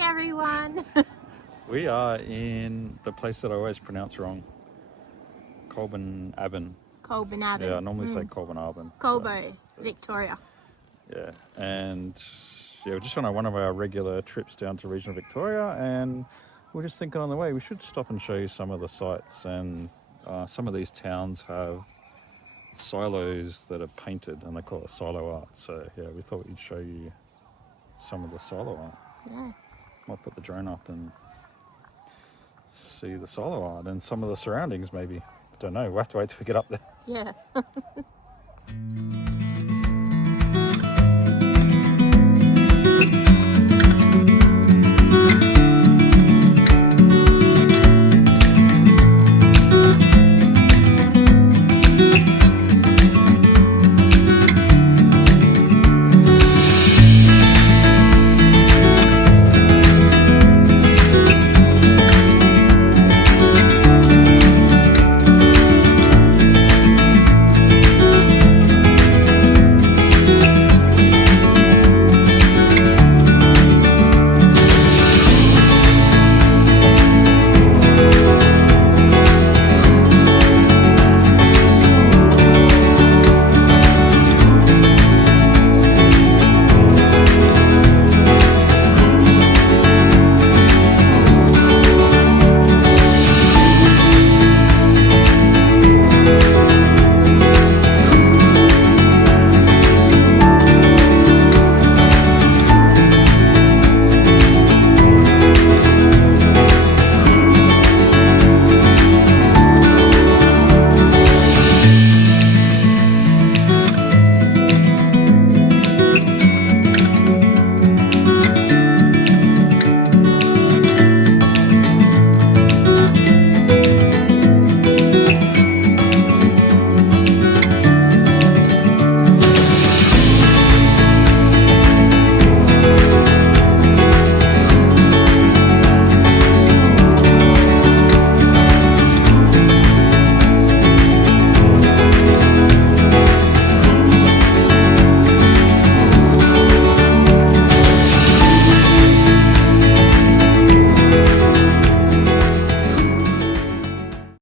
Hey everyone! We are in the place that I always pronounce wrong. Colbinabbin. Colbinabbin. Yeah, I normally say Colbinabbin. Colbo, Victoria. Yeah, and yeah, we're just on one of our regular trips down to regional Victoria, and we're just thinking on the way we should stop and show you some of the sites. And some of these towns have silos that are painted, and they call it silo art. So yeah, we thought we'd show you some of the silo art. Yeah. Might put the drone up and see the silo art and some of the surroundings maybe. Don't know, we'll have to wait till we get up there. Yeah.